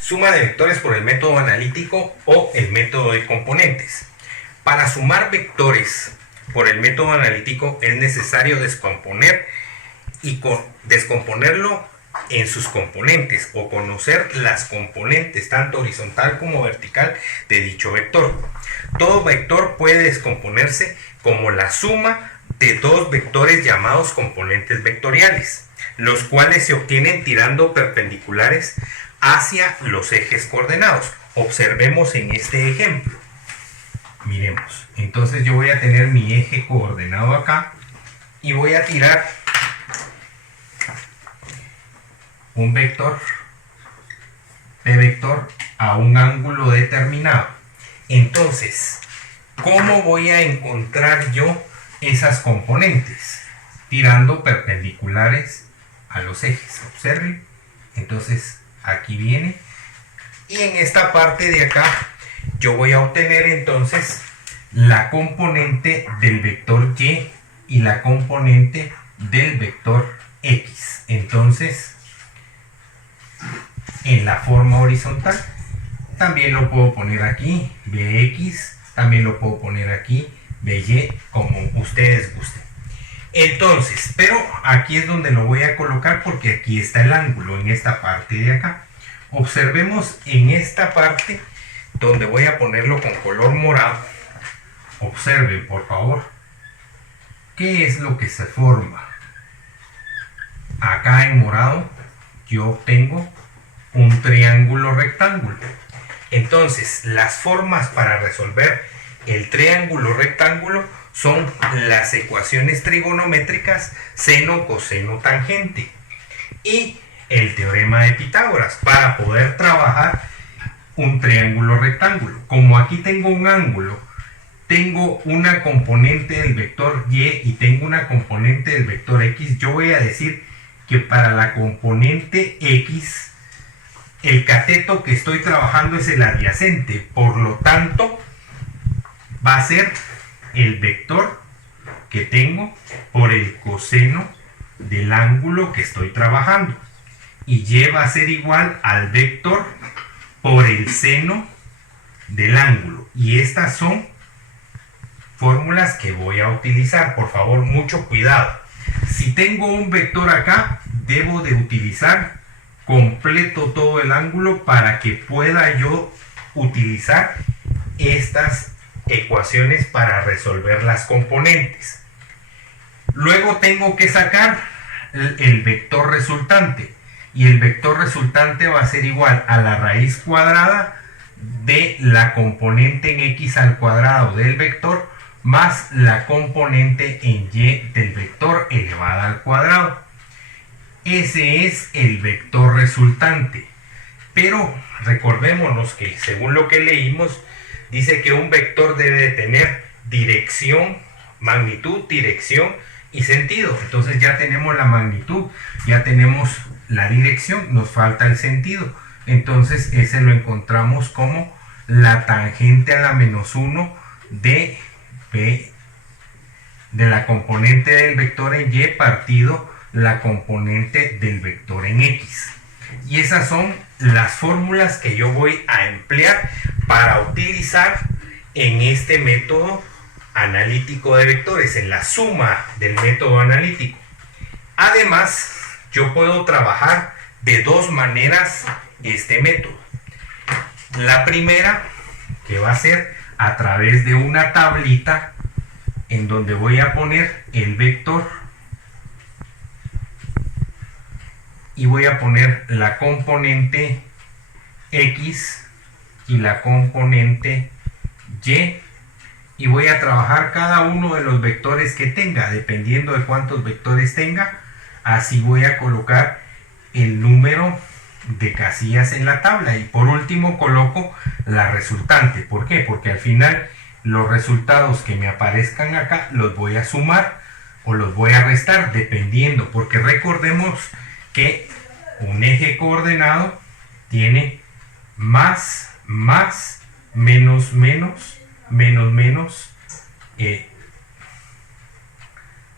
Suma de vectores por el método analítico o el método de componentes. Para sumar vectores por el método analítico es necesario descomponer y descomponerlo en sus componentes o conocer las componentes tanto horizontal como vertical de dicho vector. Todo vector puede descomponerse como la suma de dos vectores llamados componentes vectoriales, los cuales se obtienen tirando perpendiculares hacia los ejes coordenados. Observemos en este ejemplo. Miremos. Entonces yo voy a tener mi eje coordenado acá y voy a tirar un vector de vector a un ángulo determinado. Entonces, ¿cómo voy a encontrar yo esas componentes? Tirando perpendiculares a los ejes. Observen. Entonces, aquí viene. Y en esta parte de acá, yo voy a obtener entonces la componente del vector y la componente del vector x. Entonces, en la forma horizontal, también lo puedo poner aquí, bx, también lo puedo poner aquí, by, como ustedes gusten. Entonces, pero aquí es donde lo voy a colocar porque aquí está el ángulo, en esta parte de acá. Observemos en esta parte donde voy a ponerlo con color morado. Observen, por favor, qué es lo que se forma. Acá en morado yo obtengo un triángulo rectángulo. Entonces, las formas para resolver el triángulo rectángulo son las ecuaciones trigonométricas seno, coseno, tangente y el teorema de Pitágoras para poder trabajar un triángulo rectángulo. Como aquí tengo un ángulo, tengo una componente del vector y y tengo una componente del vector x, yo voy a decir que para la componente x el cateto que estoy trabajando es el adyacente, por lo tanto va a ser el vector que tengo por el coseno del ángulo que estoy trabajando, y y va a ser igual al vector por el seno del ángulo. Y estas son fórmulas que voy a utilizar. Por favor, mucho cuidado. Si tengo un vector acá, debo de utilizar completo todo el ángulo para que pueda yo utilizar estas ecuaciones para resolver las componentes. Luego tengo que sacar el vector resultante, y el vector resultante va a ser igual a la raíz cuadrada de la componente en x al cuadrado del vector más la componente en y del vector elevada al cuadrado. Ese es el vector resultante. Pero recordémonos que según lo que leímos, dice que un vector debe de tener dirección, magnitud, dirección y sentido. Entonces ya tenemos la magnitud, ya tenemos la dirección, nos falta el sentido. Entonces ese lo encontramos como la tangente a la menos 1 de b de la componente del vector en y partido la componente del vector en x. Y esas son las fórmulas que yo voy a emplear para utilizar en este método analítico de vectores, en la suma del método analítico. Además, yo puedo trabajar de dos maneras este método. La primera, que va a ser a través de una tablita en donde voy a poner el vector y voy a poner la componente x y la componente y voy a trabajar cada uno de los vectores que tenga, dependiendo de cuántos vectores tenga. Así voy a colocar el número de casillas en la tabla, y por último coloco la resultante. ¿Por qué? Porque al final los resultados que me aparezcan acá los voy a sumar o los voy a restar, dependiendo, porque recordemos que un eje coordenado tiene más, menos, menos,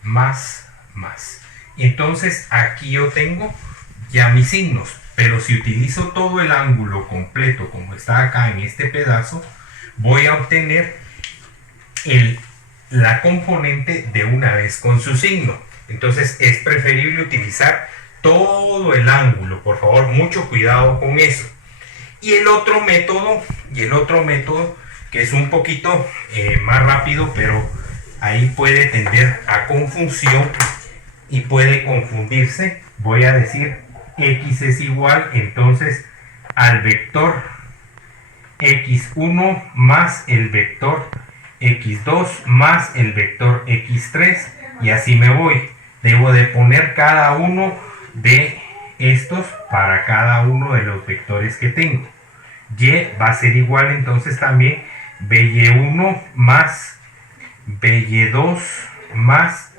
más. Entonces aquí yo tengo ya mis signos. Pero si utilizo todo el ángulo completo como está acá en este pedazo, voy a obtener la componente de una vez con su signo. Entonces es preferible utilizar todo el ángulo. Por favor, mucho cuidado con eso. Y el otro método que es un poquito más rápido, pero ahí puede tender a confusión y puede confundirse. Voy a decir x es igual entonces al vector x1 más el vector x2 más el vector x3 y así me voy. Debo de poner cada uno de estos para cada uno de los vectores que tengo. Y va a ser igual entonces también by1 más by2 más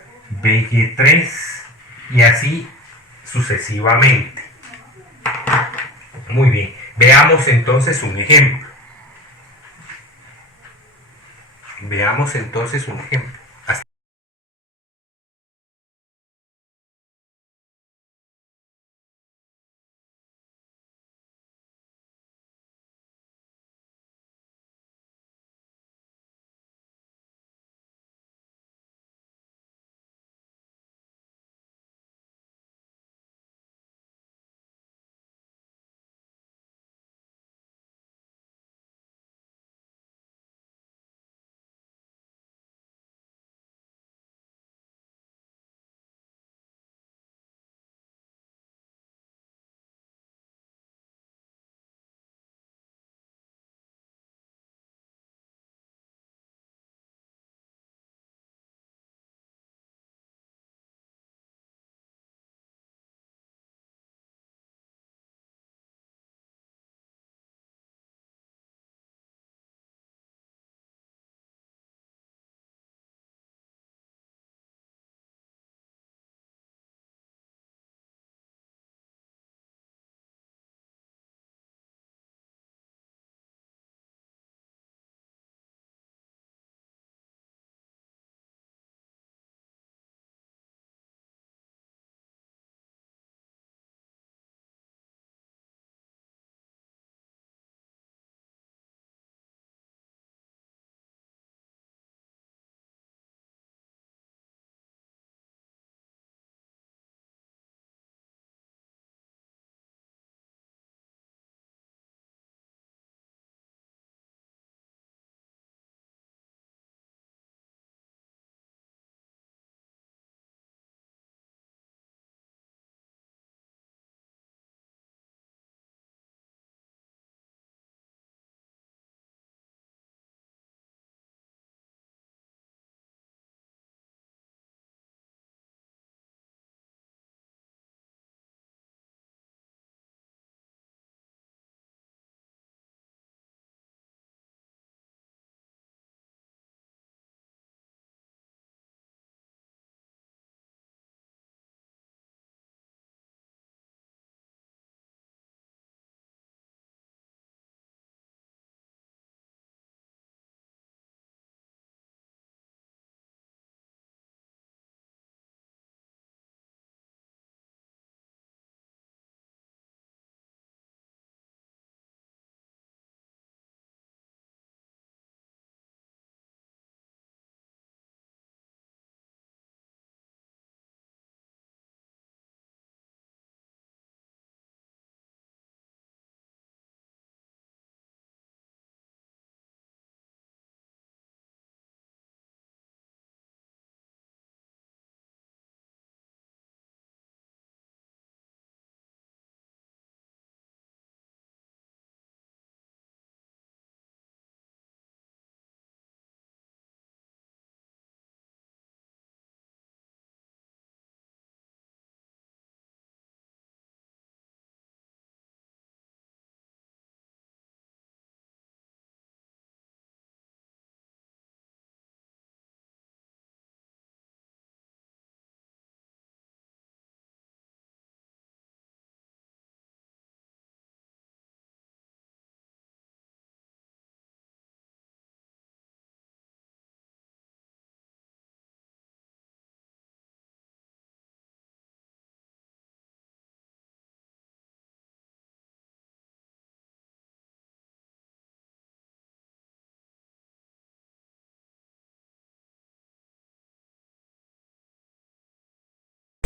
by3 y así sucesivamente. Muy bien, veamos entonces un ejemplo. Veamos entonces un ejemplo.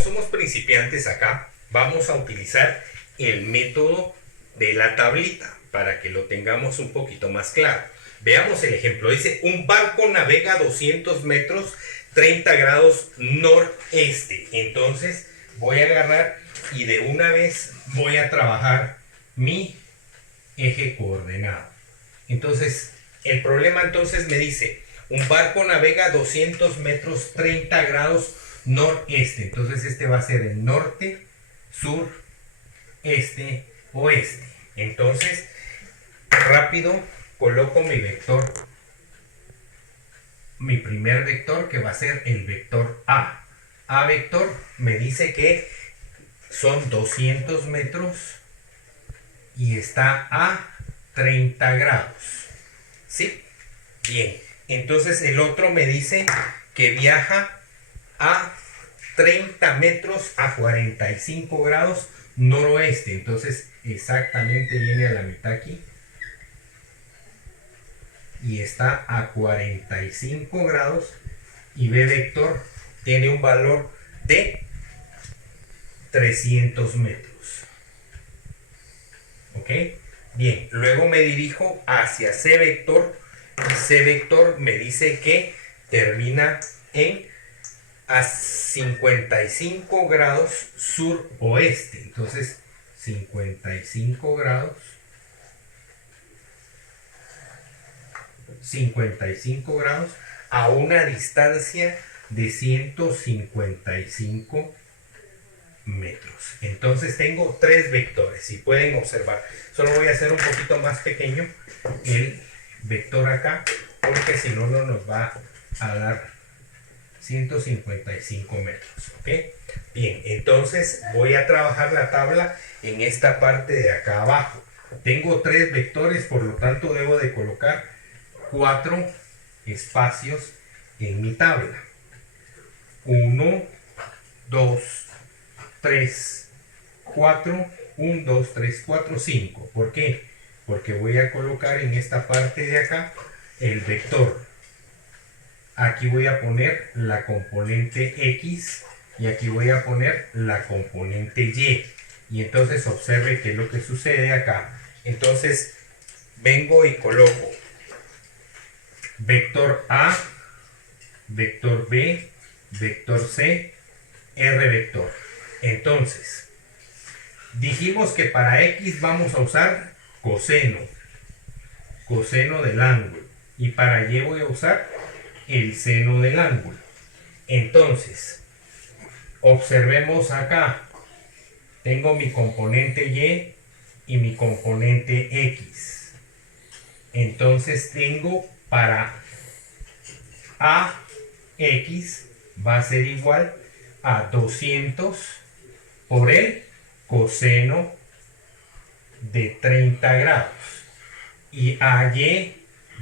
somos principiantes acá, vamos a utilizar el método de la tablita para que lo tengamos un poquito más claro. Veamos el ejemplo. Dice, un barco navega 200 metros, 30 grados noreste. Entonces voy a agarrar y de una vez voy a trabajar mi eje coordenado. Entonces, el problema entonces me dice, un barco navega 200 metros, 30 grados noreste. Entonces este va a ser el norte, sur, este, oeste. Entonces, rápido coloco mi vector, mi primer vector, que va a ser el vector A. A vector me dice que son 200 metros y está a 30 grados. ¿Sí? Bien. Entonces el otro me dice que viaja a 30 metros a 45 grados noroeste. Entonces exactamente viene a la mitad aquí. Y está a 45 grados. Y B vector tiene un valor de 300 metros. ¿Ok? Bien, luego me dirijo hacia C vector. C vector me dice que termina en a 55 grados suroeste. Entonces, 55 grados. 55 grados a una distancia de 155 metros. Entonces tengo tres vectores y pueden observar. Solo voy a hacer un poquito más pequeño el vector acá, porque si no, no nos va a dar 155 metros. ¿Ok? Bien, entonces voy a trabajar la tabla en esta parte de acá abajo. Tengo tres vectores, por lo tanto debo de colocar 4 espacios en mi tabla. 1, 2, 3, 4. 1, 2, 3, 4, 5. ¿Por qué? Porque voy a colocar en esta parte de acá el vector. Aquí voy a poner la componente X y aquí voy a poner la componente Y. Y entonces observe qué es lo que sucede acá. Entonces vengo y coloco vector A, vector B, vector C, R vector. Entonces, dijimos que para X vamos a usar coseno del ángulo. Y para Y voy a usar el seno del ángulo. Entonces, observemos acá. Tengo mi componente Y y mi componente X. Entonces tengo para AX va a ser igual a 200 por el coseno de 30 grados. Y AY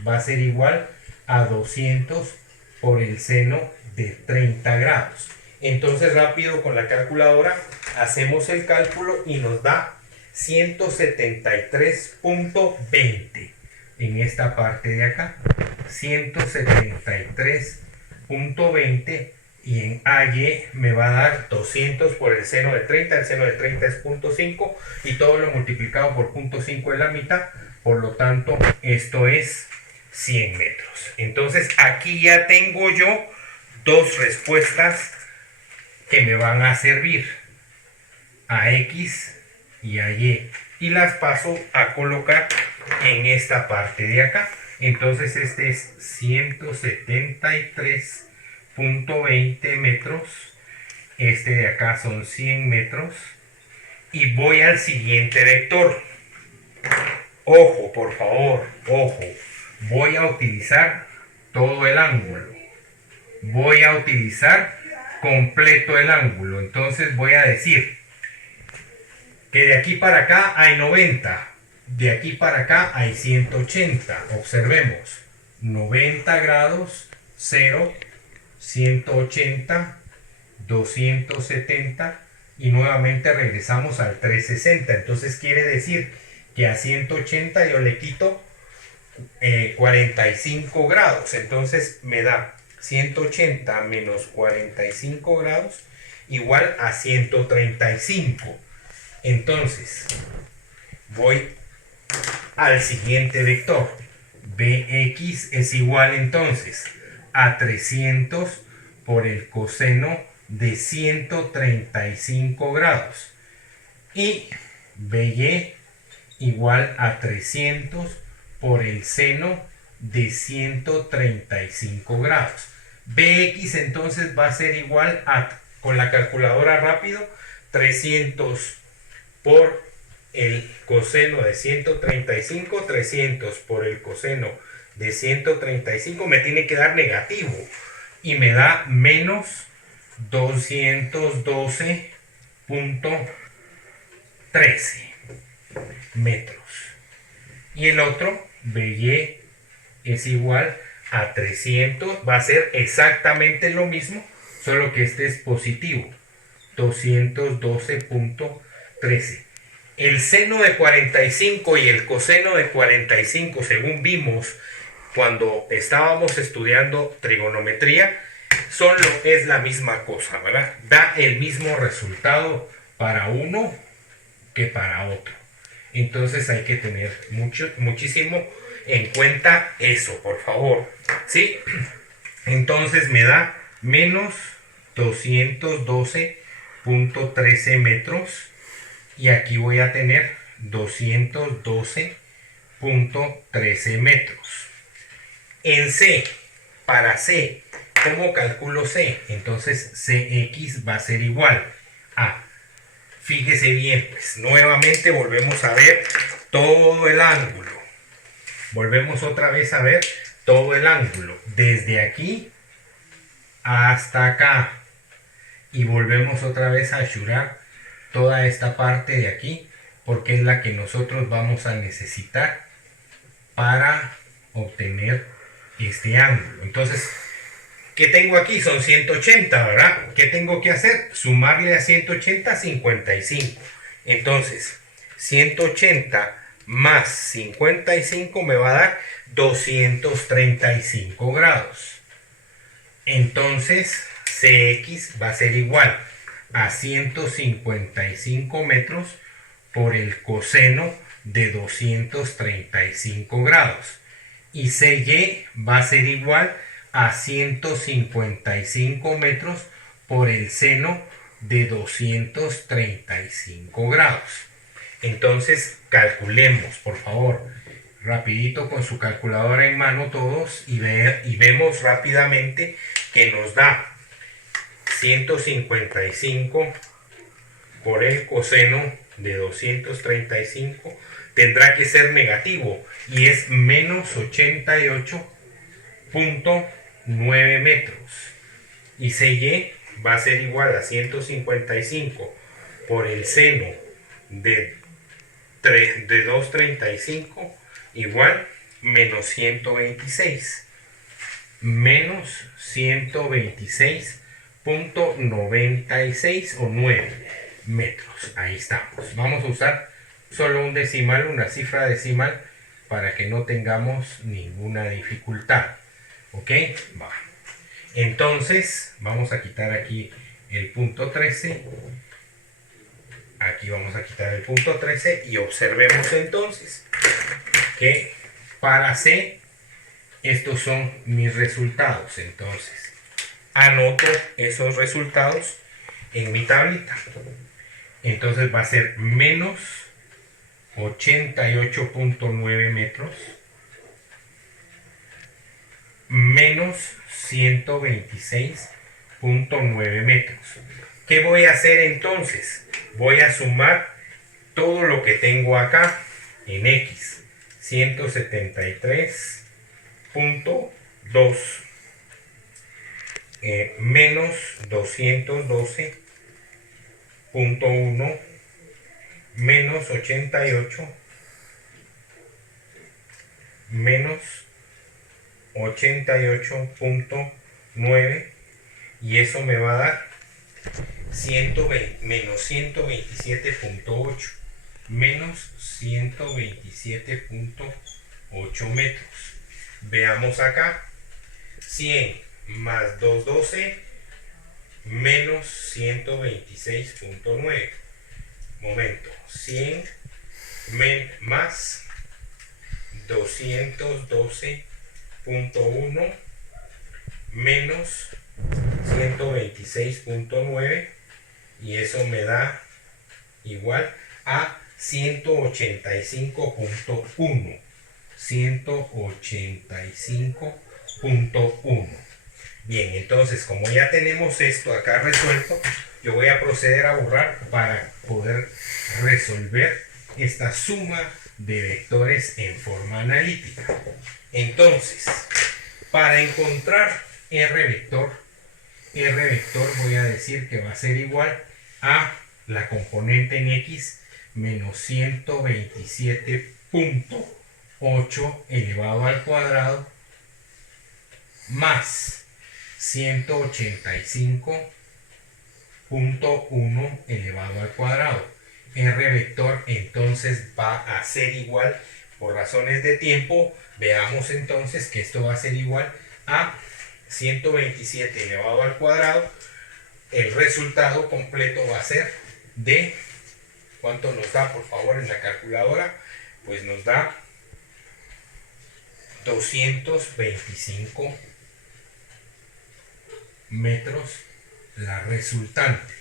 va a ser igual a 200 por el seno de 30 grados. Entonces rápido con la calculadora hacemos el cálculo y nos da 173.20 en esta parte de acá. 173.20 y en AY me va a dar 200 por el seno de 30. El seno de 30 es 0.5 y todo lo multiplicado por 0.5 es la mitad. Por lo tanto, esto es 100 metros. Entonces aquí ya tengo yo dos respuestas que me van a servir, a X y a Y, y las paso a colocar en esta parte de acá. Entonces este es 173.20 metros, este de acá son 100 metros, y voy al siguiente vector. Ojo, por favor, ojo, voy a utilizar todo el ángulo, voy a utilizar completo el ángulo. Entonces voy a decir que de aquí para acá hay 90, de aquí para acá hay 180. Observemos, 90 grados, 0, 180, 270 y nuevamente regresamos al 360. Entonces quiere decir que a 180 yo le quito 45 grados. Entonces me da 180 menos 45 grados igual a 135. Entonces, voy al siguiente vector. Bx es igual entonces a 300 por el coseno de 135 grados. Y By igual a 300 por el seno de 135 grados. Bx entonces va a ser igual a, con la calculadora rápido, 300 por el coseno de 135, 300 por el coseno de 135 me tiene que dar negativo y me da menos 212.13 metros. Y el otro, By es igual a 300, va a ser exactamente lo mismo, solo que este es positivo, 212.13. El seno de 45 y el coseno de 45, según vimos cuando estábamos estudiando trigonometría, es la misma cosa, ¿verdad? Da el mismo resultado para uno que para otro. Entonces hay que tener muchísimo en cuenta eso, por favor. ¿Sí? Entonces me da menos 212.13 metros. Y aquí voy a tener 212.13 metros. En C, para C, ¿cómo calculo C? Entonces Cx va a ser igual a, fíjese bien, pues nuevamente volvemos a ver todo el ángulo. Volvemos otra vez a ver todo el ángulo, desde aquí hasta acá. Y volvemos otra vez a achurar toda esta parte de aquí, porque es la que nosotros vamos a necesitar para obtener este ángulo. Entonces, ¿qué tengo aquí? Son 180, ¿verdad? ¿Qué tengo que hacer? Sumarle a 180, 55. Entonces, 180 más 55 me va a dar 235 grados. Entonces, Cx va a ser igual a 155 metros por el coseno de 235 grados. Y Cy va a ser igual a 155 metros por el seno de 235 grados. Entonces calculemos, por favor, rapidito con su calculadora en mano todos y vemos rápidamente que nos da 155 por el coseno de 235 tendrá que ser negativo y es menos 88.9 metros. Y Cy va a ser igual a 155 por el seno de 235 igual menos 126. Menos 126.96 o 9 metros. Ahí estamos. Vamos a usar solo un decimal, una cifra decimal, para que no tengamos ninguna dificultad. ¿Ok? Va. Entonces, vamos a quitar aquí el punto 13. Aquí vamos a quitar el punto 13 y observemos entonces que para C estos son mis resultados. Entonces, anoto esos resultados en mi tablita. Entonces va a ser menos 88.9 metros, menos 126.9 metros. ¿Qué voy a hacer entonces? Voy a sumar todo lo que tengo acá en X. 173.2 menos 212.1 menos 88 menos 88.9 y eso me va a dar menos 127.8 menos 127.8 metros. Veamos acá, 100 más 212 menos 126.9. Momento, 100 más 212.1 menos 126.9, y eso me da igual a 185.1. 185.1. Bien, entonces como ya tenemos esto acá resuelto, yo voy a proceder a borrar para poder resolver esta suma de vectores en forma analítica. Entonces, para encontrar R vector voy a decir que va a ser igual a la componente en X menos 127.8 elevado al cuadrado más 185.1 elevado al cuadrado. R vector entonces va a ser igual, por razones de tiempo, veamos entonces que esto va a ser igual a 127 elevado al cuadrado. El resultado completo va a ser de, ¿cuánto nos da, por favor, en la calculadora? Pues nos da 225 metros la resultante.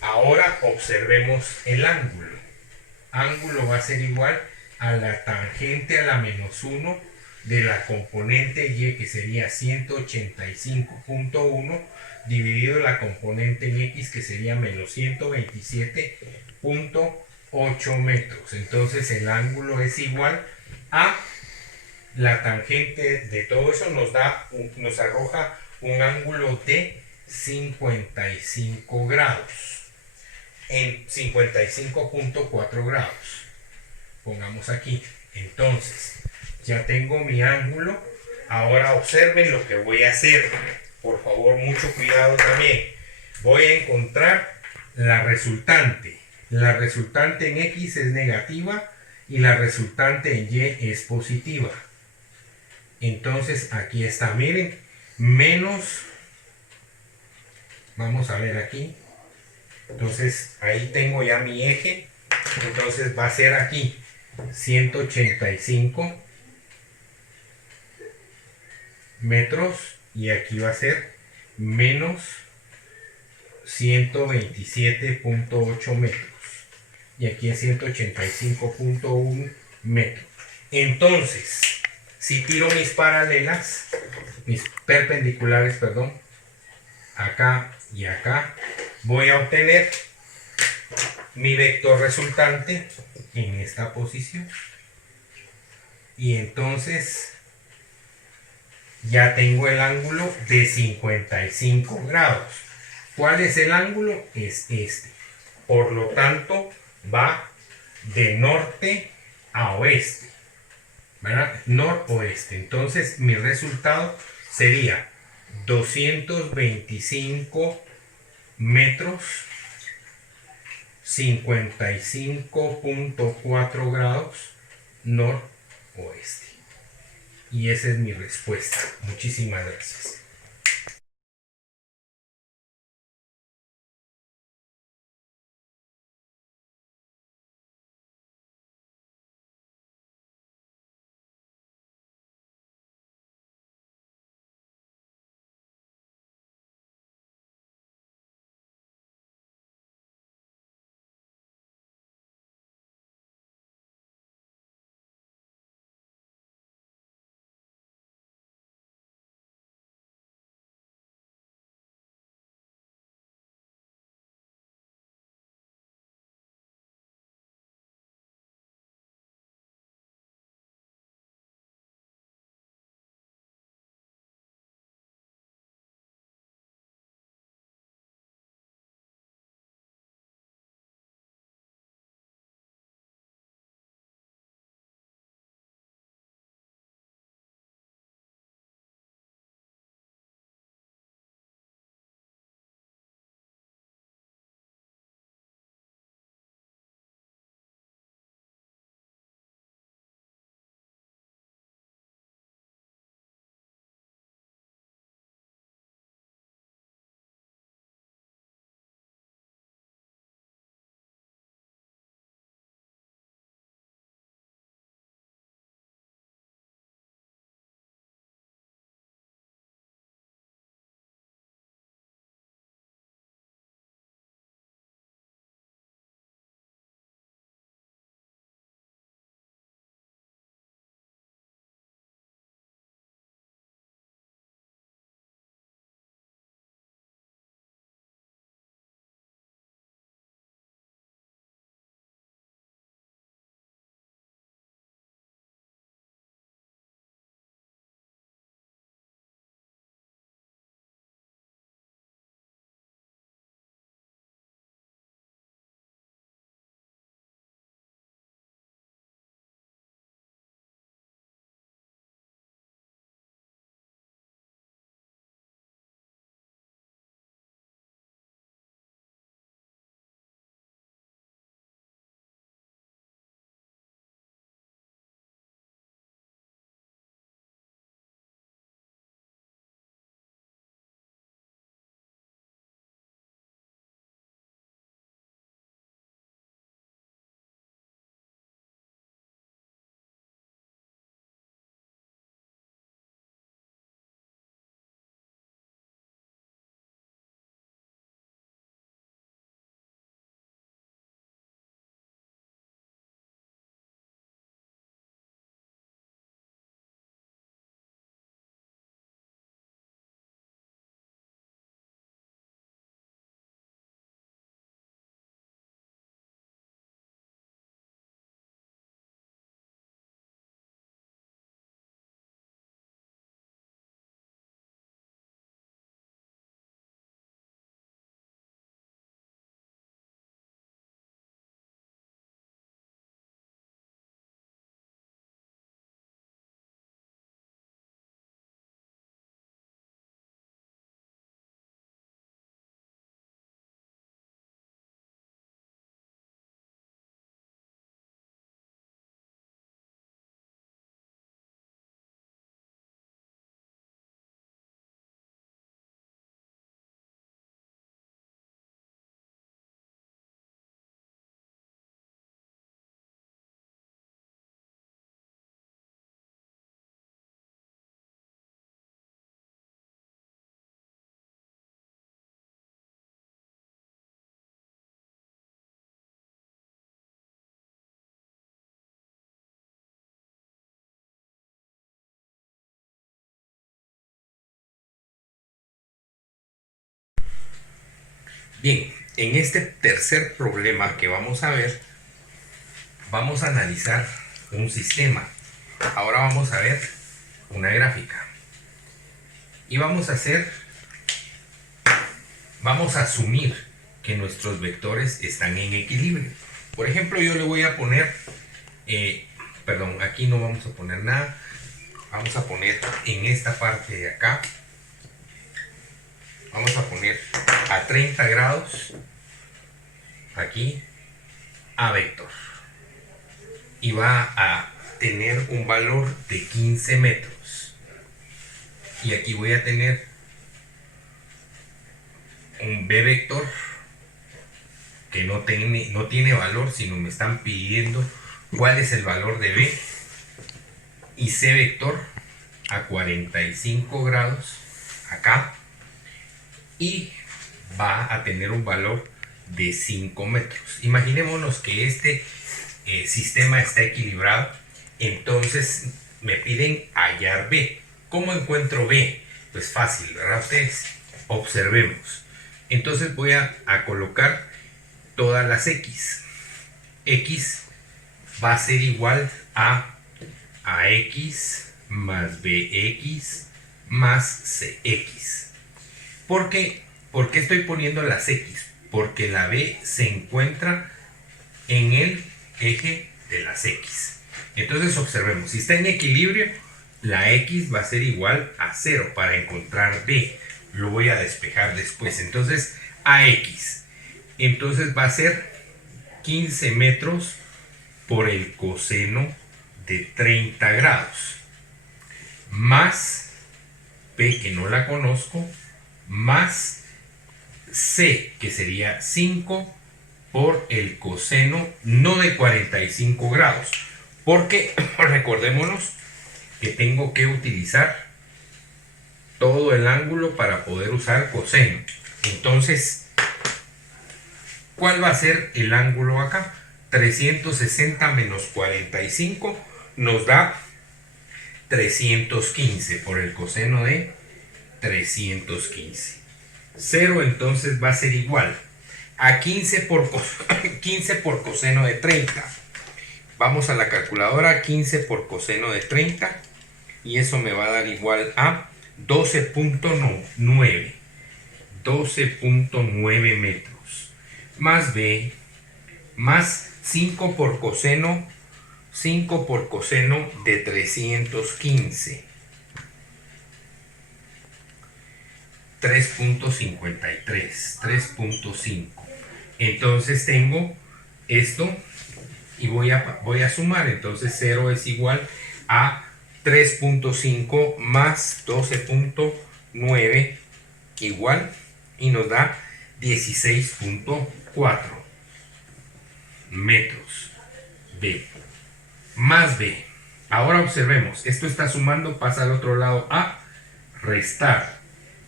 Ahora observemos el ángulo. Ángulo va a ser igual a la tangente a la menos 1 de la componente y, que sería 185.1, dividido la componente en X, que sería menos 127.8 metros. Entonces el ángulo es igual a la tangente de todo eso, nos arroja un ángulo de 55 grados, en 55.4 grados. Pongamos aquí. Entonces, ya tengo mi ángulo. Ahora observen lo que voy a hacer. Por favor, mucho cuidado también. Voy a encontrar la resultante. La resultante en X es negativa y la resultante en Y es positiva. Entonces, aquí está, miren, menos, vamos a ver aquí. Entonces, ahí tengo ya mi eje. Entonces, va a ser aquí 185 metros y aquí va a ser menos 127.8 metros y aquí es 185.1 metros. Entonces, si tiro mis paralelas, mis perpendiculares, perdón, acá y acá, voy a obtener mi vector resultante en esta posición. Y entonces ya tengo el ángulo de 55 grados. ¿Cuál es el ángulo? Es este. Por lo tanto, va de norte a oeste, ¿verdad? Noroeste. Entonces, mi resultado sería 225 metros, 55.4 grados noroeste. Y esa es mi respuesta. Muchísimas gracias. Bien, en este tercer problema que vamos a ver, vamos a analizar un sistema. Ahora vamos a ver una gráfica. Y vamos a asumir que nuestros vectores están en equilibrio. Por ejemplo, yo le voy a poner, perdón, aquí no vamos a poner nada. Vamos a poner en esta parte de acá, vamos a poner a 30 grados, aquí, a vector. Y va a tener un valor de 15 metros. Y aquí voy a tener un B vector que no tiene valor, sino me están pidiendo cuál es el valor de B. Y C vector a 45 grados acá. Y va a tener un valor de 5 metros. Imaginémonos que este sistema está equilibrado. Entonces me piden hallar B. ¿Cómo encuentro B? Pues fácil, ¿verdad ustedes? Observemos. Entonces voy a colocar todas las X. X va a ser igual a X más BX más CX. ¿Por qué? ¿Por qué estoy poniendo las X? Porque la B se encuentra en el eje de las X. Entonces observemos, si está en equilibrio, la X va a ser igual a 0 para encontrar B. Lo voy a despejar después. Entonces AX. Entonces va a ser 15 metros por el coseno de 30 grados. Más P, que no la conozco, más C, que sería 5 por el coseno no de 45 grados. Porque recordémonos que tengo que utilizar todo el ángulo para poder usar coseno. Entonces, ¿cuál va a ser el ángulo acá? 360 menos 45 nos da 315 por el coseno de 315. 0 entonces va a ser igual a 15 por coseno de 30. Vamos a la calculadora, 15 por coseno de 30, y eso me va a dar igual a 12.9. 12.9 metros. Más B, más 5 por coseno de 315. 3.53, 3.5. Entonces tengo esto y voy a sumar. Entonces 0 es igual a 3.5 más 12.9 igual, y nos da 16.4 metros. B más B. Ahora observemos, esto está sumando, pasa al otro lado a restar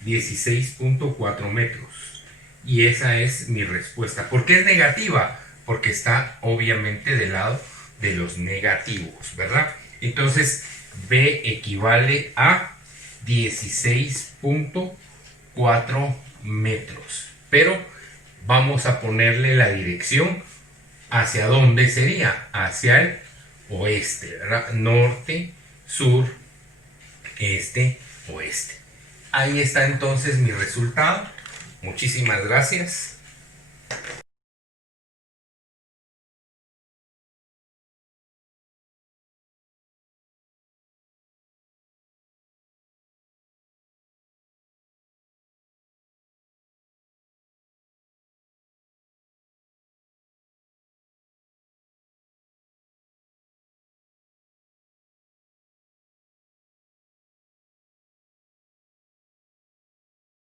16.4 metros. Y esa es mi respuesta. ¿Por qué es negativa? Porque está obviamente del lado de los negativos, ¿verdad? Entonces B equivale a 16.4 metros. Pero vamos a ponerle la dirección. ¿Hacia dónde sería? Hacia el oeste, ¿verdad? Norte, sur, este, oeste. Ahí está entonces mi resultado. Muchísimas gracias.